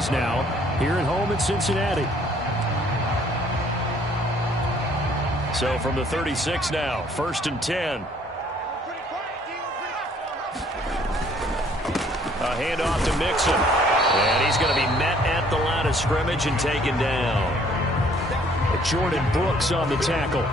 series now here at home in Cincinnati. So from the 36 now, 1st and 10. A handoff to Mixon. And he's going to be met at the line of scrimmage and taken down. Jordan Brooks on the tackle.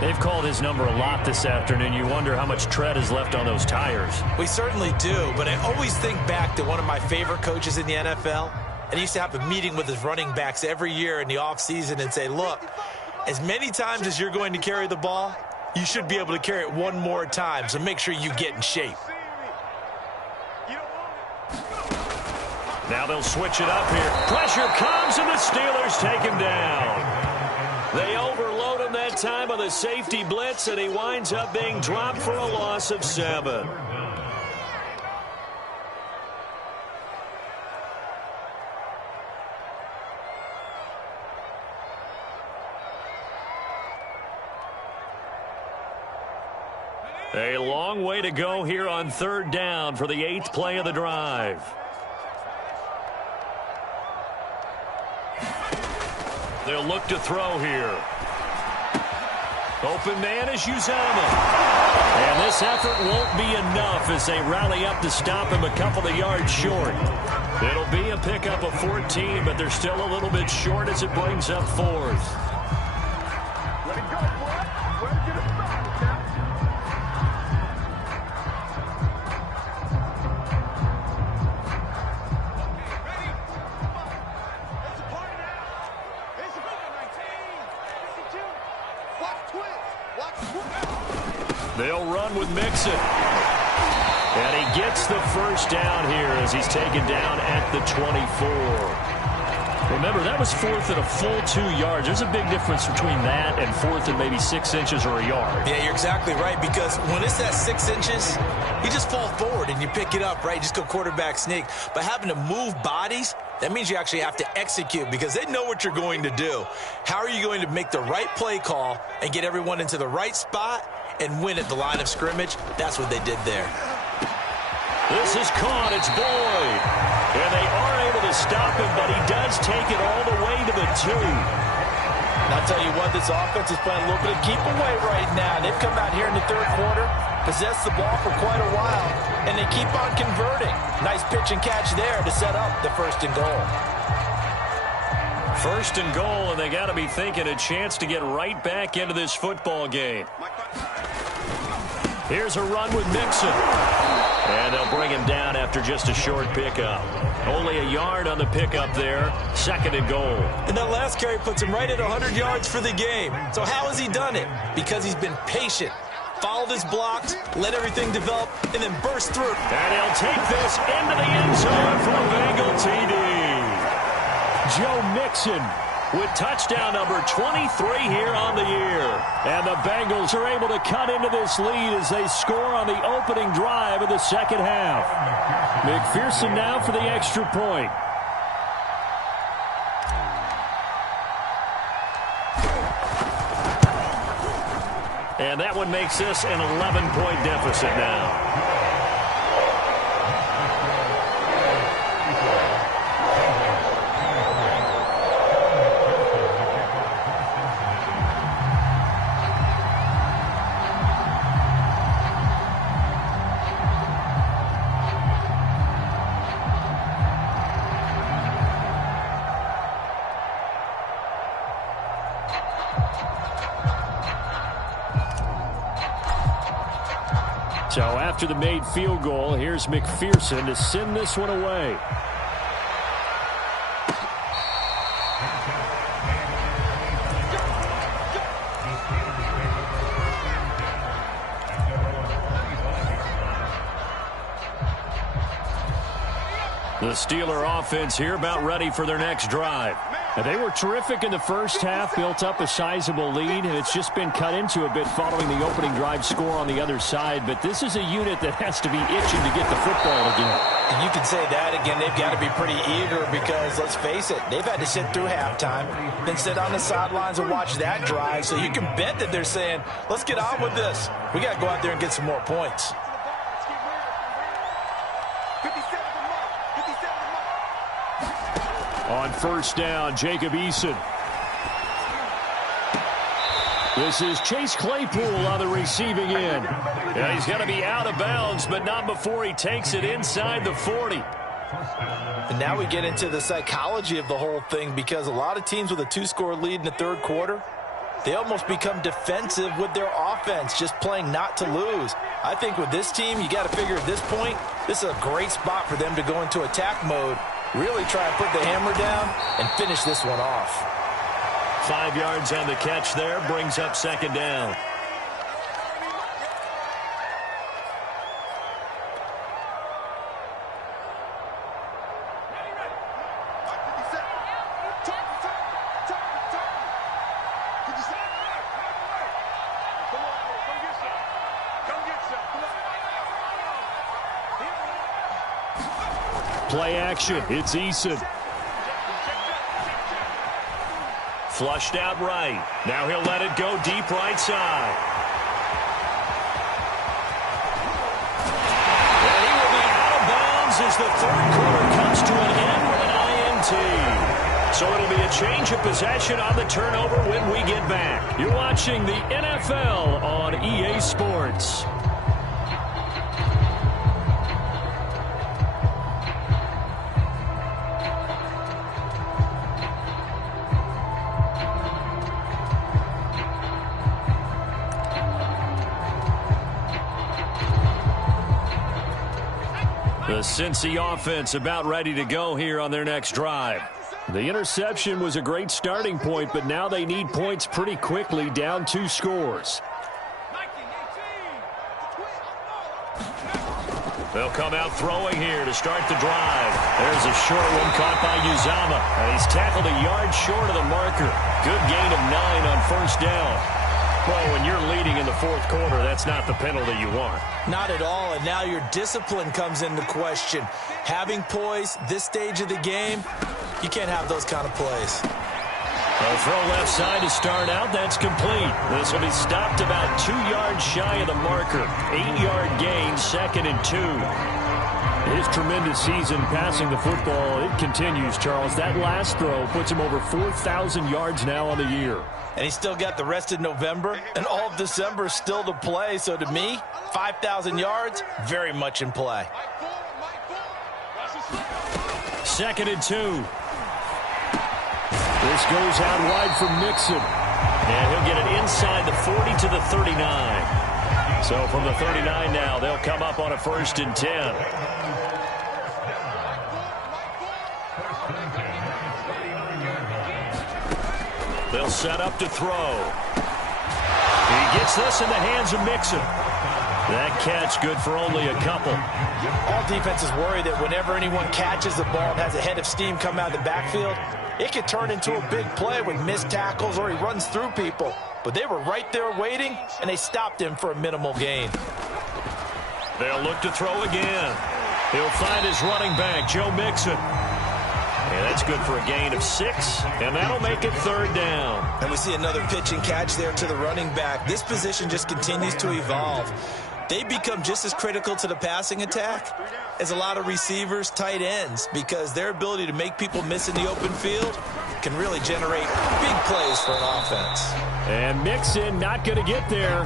They've called his number a lot this afternoon. You wonder how much tread is left on those tires. We certainly do, but I always think back to one of my favorite coaches in the NFL. And he used to have a meeting with his running backs every year in the offseason and say, look, as many times as you're going to carry the ball, you should be able to carry it one more time, so make sure you get in shape. Now they'll switch it up here. Pressure comes, and the Steelers take him down. They overload him that time on the safety blitz, and he winds up being dropped for a loss of 7. A long way to go here on 3rd down for the 8th play of the drive. They'll look to throw here. Open man is Uzomah. And this effort won't be enough as they rally up to stop him a couple of yards short. It'll be a pickup of 14, but they're still a little bit short as it brings up 4th. Let it go, boy. Where to get it started, now? They'll run with Mixon. And he gets the first down here as he's taken down at the 24. Remember, that was 4th and a full 2 yards. There's a big difference between that and 4th and maybe 6 inches or a yard. Yeah, you're exactly right, because when it's that 6 inches, you just fall forward and you pick it up, right? Just go quarterback sneak. But having to move bodies, that means you actually have to execute because they know what you're going to do. How are you going to make the right play call and get everyone into the right spot and win at the line of scrimmage? That's what they did there. This is caught. It's Boyd. And they are able to stop him, but he does take it all the way to the 2. And I'll tell you what, this offense is playing a little bit of keep away right now. They've come out here in the 3rd quarter, possessed the ball for quite a while, and they keep on converting. Nice pitch and catch there to set up the 1st and goal. 1st and goal, and they got to be thinking a chance to get right back into this football game. Here's a run with Mixon. And they'll bring him down after just a short pickup. Only a yard on the pickup there. 2nd and goal. And that last carry puts him right at 100 yards for the game. So how has he done it? Because he's been patient. Followed his blocks, let everything develop, and then burst through. And he'll take this into the end zone for a Bengal TD. Joe Mixon with touchdown number 23 here on the year. And the Bengals are able to cut into this lead as they score on the opening drive of the 2nd half. McPherson now for the extra point. And that one makes this an 11-point deficit now. So after the made field goal, here's McPherson to send this one away. The Steeler offense here about ready for their next drive. And they were terrific in the first half, built up a sizable lead, and it's just been cut into a bit following the opening drive score on the other side. But this is a unit that has to be itching to get the football again. And you can say that again. They've got to be pretty eager because, let's face it, they've had to sit through halftime, then sit on the sidelines and watch that drive. So you can bet that they're saying, let's get on with this. We got to go out there and get some more points. On first down, Jacob Eason. This is Chase Claypool on the receiving end. Yeah, he's going to be out of bounds, but not before he takes it inside the 40. And now we get into the psychology of the whole thing, because a lot of teams with a 2-score lead in the third quarter, they almost become defensive with their offense, just playing not to lose. I think with this team, you got to figure at this point, this is a great spot for them to go into attack mode, really try and put the hammer down and finish this one off. 5 yards on the catch there, brings up second down. Play action, it's Eason. Flushed out right. Now he'll let it go deep right side. And he will be out of bounds as the third quarter comes to an end with an INT. So it'll be a change of possession on the turnover when we get back. You're watching the NFL on EA Sports. The Cincy offense about ready to go here on their next drive. The interception was a great starting point, but now they need points pretty quickly, down 2 scores. They'll come out throwing here to start the drive. There's a short one caught by Uzama, and he's tackled a yard short of the marker. Good gain of 9 on first down. Well, when you're leading in the fourth quarter, that's not the penalty you want. Not at all, and now your discipline comes into question. Having poise this stage of the game, you can't have those kind of plays. A throw left side to start out. That's complete. This will be stopped about 2 yards shy of the marker. 8-yard gain, 2nd and 2. His tremendous season passing the football, it continues, Charles. That last throw puts him over 4,000 yards now on the year. And he's still got the rest of November and all of December still to play. So to me, 5,000 yards, very much in play. 2nd and 2. This goes out wide for Mixon. And he'll get it inside the 40 to the 39. So from the 39 now, they'll come up on a 1st and 10. They'll set up to throw. He gets this in the hands of Mixon. That catch good for only a couple. All defenses worry that whenever anyone catches the ball and has a head of steam come out of the backfield, it could turn into a big play with missed tackles or he runs through people. But they were right there waiting, and they stopped him for a minimal gain. They'll look to throw again. He'll find his running back, Joe Mixon. And that's good for a gain of 6, and that'll make it 3rd down. And we see another pitch and catch there to the running back. This position just continues to evolve. They become just as critical to the passing attack as a lot of receivers, tight ends, because their ability to make people miss in the open field can really generate big plays for an offense. And Mixon not going to get there.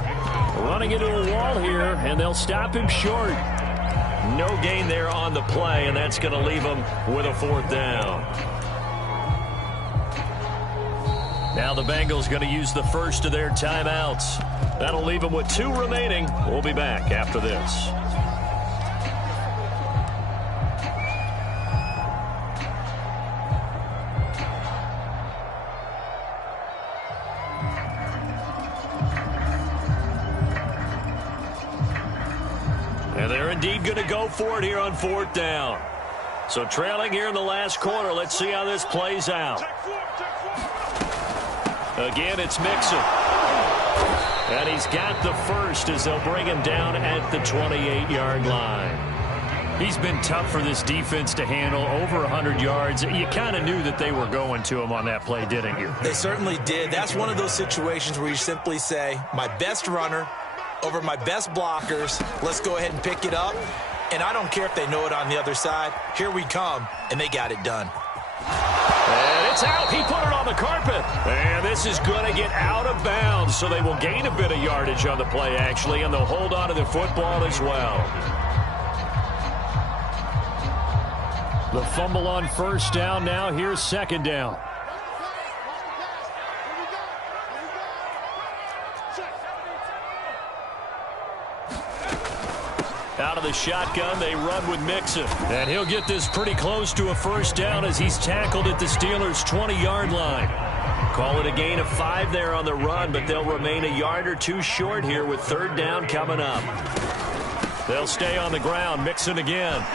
Running into a wall here, and they'll stop him short. No gain there on the play, and that's going to leave them with a 4th down. Now the Bengals going to use the first of their timeouts. That'll leave them with 2 remaining. We'll be back after this. And they're indeed going to go for it here on 4th down. So trailing here in the last quarter. Let's see how this plays out. Again, it's Mixon. And he's got the first as they'll bring him down at the 28-yard line. He's been tough for this defense to handle, over 100 yards. You kind of knew that they were going to him on that play, didn't you? They certainly did. That's one of those situations where you simply say, my best runner over my best blockers, let's go ahead and pick it up. And I don't care if they know it on the other side. Here we come, and they got it done. It's out. He put it on the carpet. And this is going to get out of bounds, so they will gain a bit of yardage on the play, actually, and they'll hold on to the football as well. The fumble on first down now. Here's second down. Out of the shotgun, they run with Mixon. And he'll get this pretty close to a first down as he's tackled at the Steelers' 20-yard line. Call it a gain of 5 there on the run, but they'll remain a yard or two short here with third down coming up. They'll stay on the ground. Mixon again.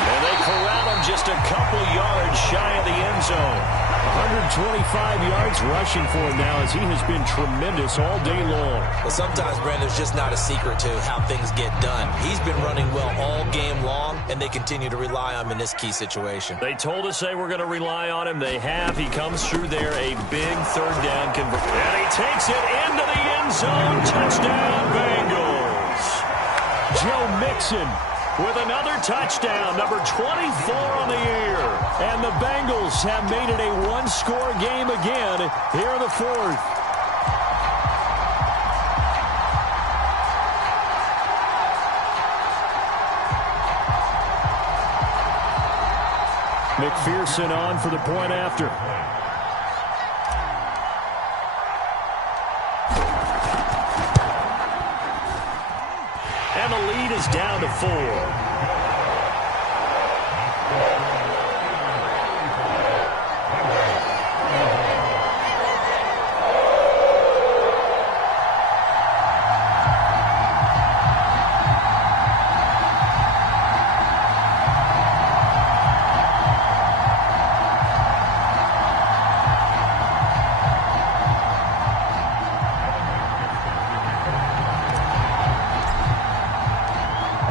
And they corral him just a couple yards shy of the end zone. 125 yards rushing for him now as he has been tremendous all day long. Well, sometimes, Brandon, there's just not a secret to how things get done. He's been running well all game long, and they continue to rely on him in this key situation. They told us they were going to rely on him. They have. He comes through there, a big third down conversion. And he takes it into the end zone. Touchdown, Bengals. Joe Mixon with another touchdown, number 24 on the year. And the Bengals have made it a one-score game again here in the fourth. McPherson on for the point after. And the lead is down to 4.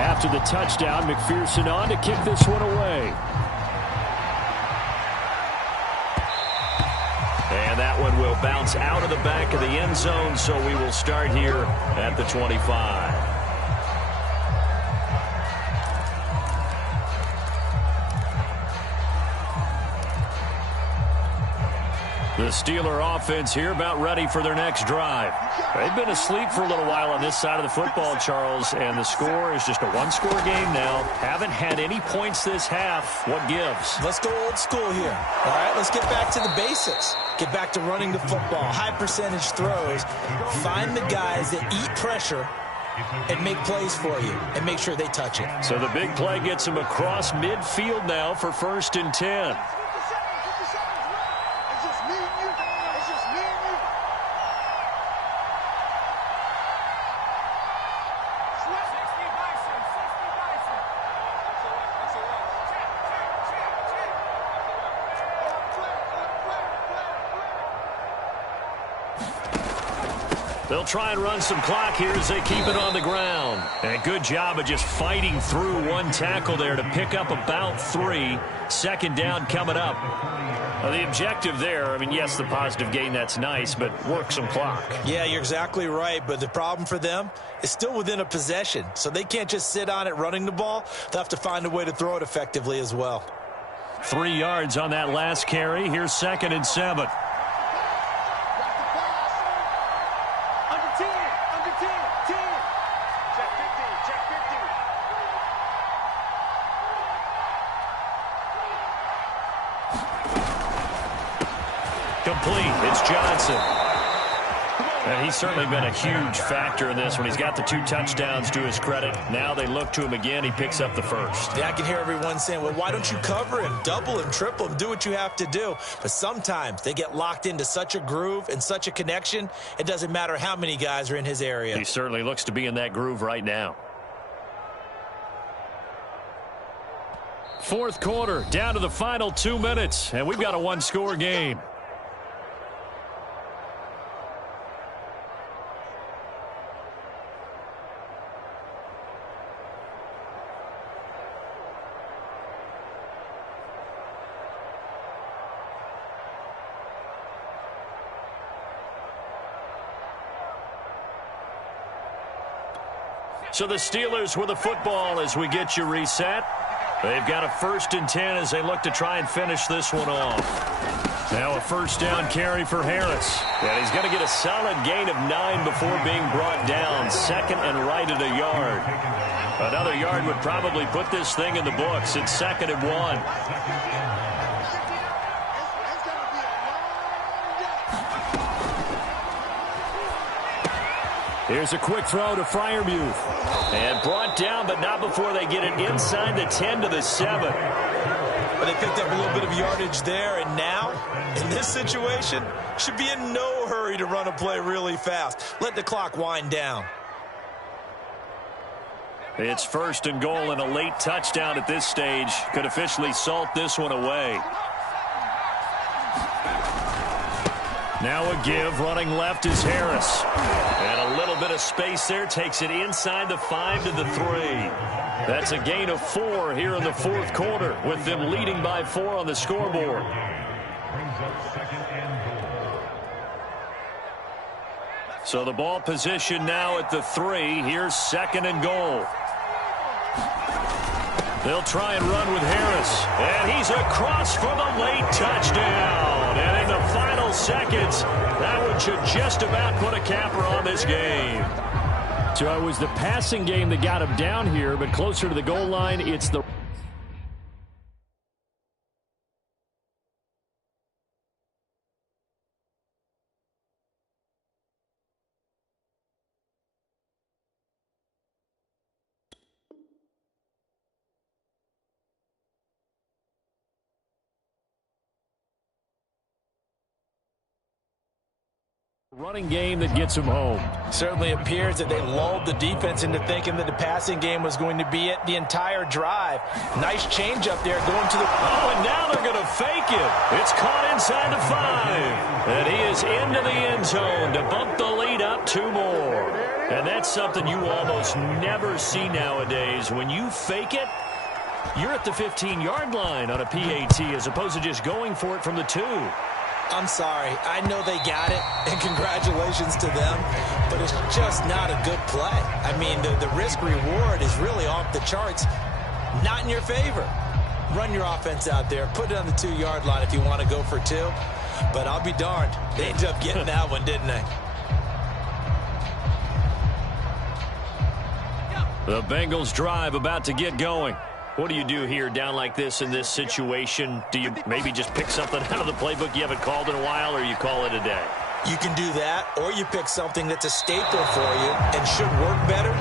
After the touchdown, McPherson on to kick this one away. And that one will bounce out of the back of the end zone, so we will start here at the 25. The Steeler offense here about ready for their next drive. They've been asleep for a little while on this side of the football, Charles, and the score is just a one-score game now. Haven't had any points this half. What gives? Let's go old school here. All right, let's get back to the basics. Get back to running the football, high percentage throws. Find the guys that eat pressure and make plays for you and make sure they touch it. So the big play gets him across midfield now for 1st and 10. They'll try and run some clock here as they keep it on the ground. And a good job of just fighting through one tackle there to pick up about 3. Second down coming up. Now the objective there, I mean, yes, the positive gain, that's nice, but work some clock. Yeah, you're exactly right, but the problem for them is still within a possession. So they can't just sit on it running the ball. They'll have to find a way to throw it effectively as well. 3 yards on that last carry. Here's 2nd and 7. Complete. It's Johnson. And he's certainly been a huge factor in this when he's got the 2 touchdowns to his credit. Now they look to him again. He picks up the first. Yeah, I can hear everyone saying, well, why don't you cover him, double him, triple him, do what you have to do. But sometimes they get locked into such a groove and such a connection, it doesn't matter how many guys are in his area. He certainly looks to be in that groove right now. 4th quarter, down to the final 2 minutes, and we've got a one-score game. So the Steelers with the football as we get you reset. They've got a 1st and 10 as they look to try and finish this one off. Now a 1st down carry for Harris. And he's going to get a solid gain of 9 before being brought down. 2nd and right at a yard. Another yard would probably put this thing in the books. It's 2nd and 1. Here's a quick throw to Freiermuth. And brought down, but not before they get it inside the 10 to the 7. But they picked up a little bit of yardage there, and now, in this situation, should be in no hurry to run a play really fast. Let the clock wind down. It's 1st and goal and a late touchdown at this stage. Could officially salt this one away. Now a give, running left is Harris. And a little bit of space there, takes it inside the 5 to the 3. That's a gain of 4 here in the 4th quarter, with them leading by 4 on the scoreboard. So the ball position now at the 3. Here's 2nd and goal. They'll try and run with Harris. And he's across for the late touchdown. And in the final seconds, that one should just about put a capper on this game. So it was the passing game that got him down here, but closer to the goal line, it's the... running game that gets him home. Certainly appears that they lulled the defense into thinking that the passing game was going to be it the entire drive. Nice change up there going to the... Oh, and now they're going to fake it. It's caught inside the 5. And he is into the end zone to bump the lead up 2 more. And that's something you almost never see nowadays. When you fake it, you're at the 15-yard line on a PAT as opposed to just going for it from the 2. I'm sorry. I know they got it, and congratulations to them, but it's just not a good play. I mean, the risk-reward is really off the charts, not in your favor. Run your offense out there. Put it on the 2-yard line if you want to go for 2, but I'll be darned. They ended up getting that one, didn't they? The Bengals drive about to get going. What do you do here down like this in this situation? Do you maybe just pick something out of the playbook you haven't called in a while, or you call it a day? You can do that, or you pick something that's a staple for you and should work better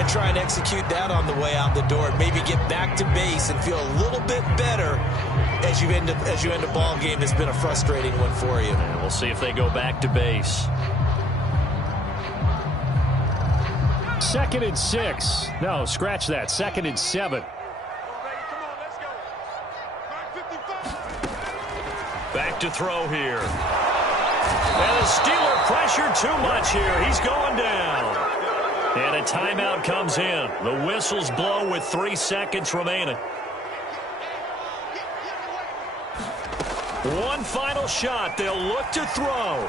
and try and execute that on the way out the door. Maybe get back to base and feel a little bit better as you end a ball game that's been a frustrating one for you. And we'll see if they go back to base. 2nd and 6. No, scratch that. 2nd and 7. Back to throw here. And the Steeler pressure too much here. He's going down. And a timeout comes in. The whistles blow with 3 seconds remaining. One final shot. They'll look to throw.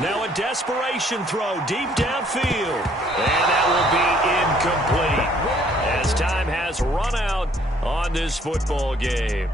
Now a desperation throw deep downfield. And that will be incomplete as time has run out on this football game.